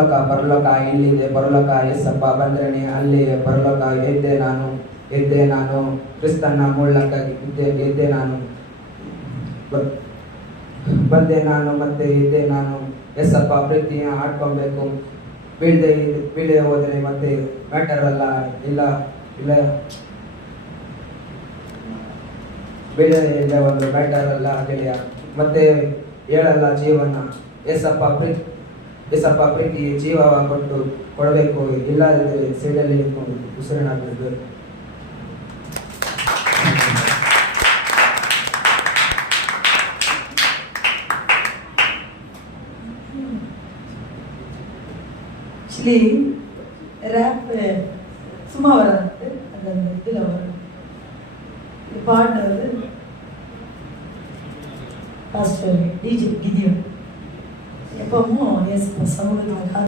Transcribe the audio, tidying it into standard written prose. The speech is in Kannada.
ಪರಲೋಕ ಪರಲೋಕ ಇಲ್ಲಿದೆ, ಪರಲೋಕ ಎಸ್ಸಪ್ಪ ಬಂದ್ರೇನೆ ಅಲ್ಲಿ ಪರಲೋಕ. ಎದ್ದೆ ನಾನು ಕ್ರಿಸ್ತನ ಮೂಲಕ ಎದ್ದೆ ನಾನು, ಬಂದೆ ನಾನು ಮತ್ತೆ ಎದ್ದೆ ನಾನು. ಎಸ್ಸಪ್ಪ ಪ್ರೀತಿಯ ಆಡ್ಕೊಬೇಕು. ಬೀಳದೆ ಹೋದ್ರೆ ಮತ್ತೆ ಮ್ಯಾಟರ್ ಅಲ್ಲ, ಇಲ್ಲ ಇಲ್ಲ ಬೀಳದೆ ಒಂದು ಮ್ಯಾಟರ್ ಅಲ್ಲ ಗೆಳೆಯ, ಮತ್ತೆ ಹೇಳಲ್ಲ ಜೀವನ. ಎಸ್ಸಪ್ಪ ಪ್ರೀತಿ ಜೀವ ಕೊಡಬೇಕು, ಇಲ್ಲದಿದ್ರೆ ಸೈಡಲ್ಲಿ ನಿಂತ್ಕೊಂಡು ಉಸಿರನಾಗಬೇಕು. ஆக்சுவலி ரேப் சும்மா வராது, அந்த இதில் வரும். பாடினது பாஸ்டர் டிஜே கிதியோன். எப்பவும் எஸ் சமூகத்துக்காக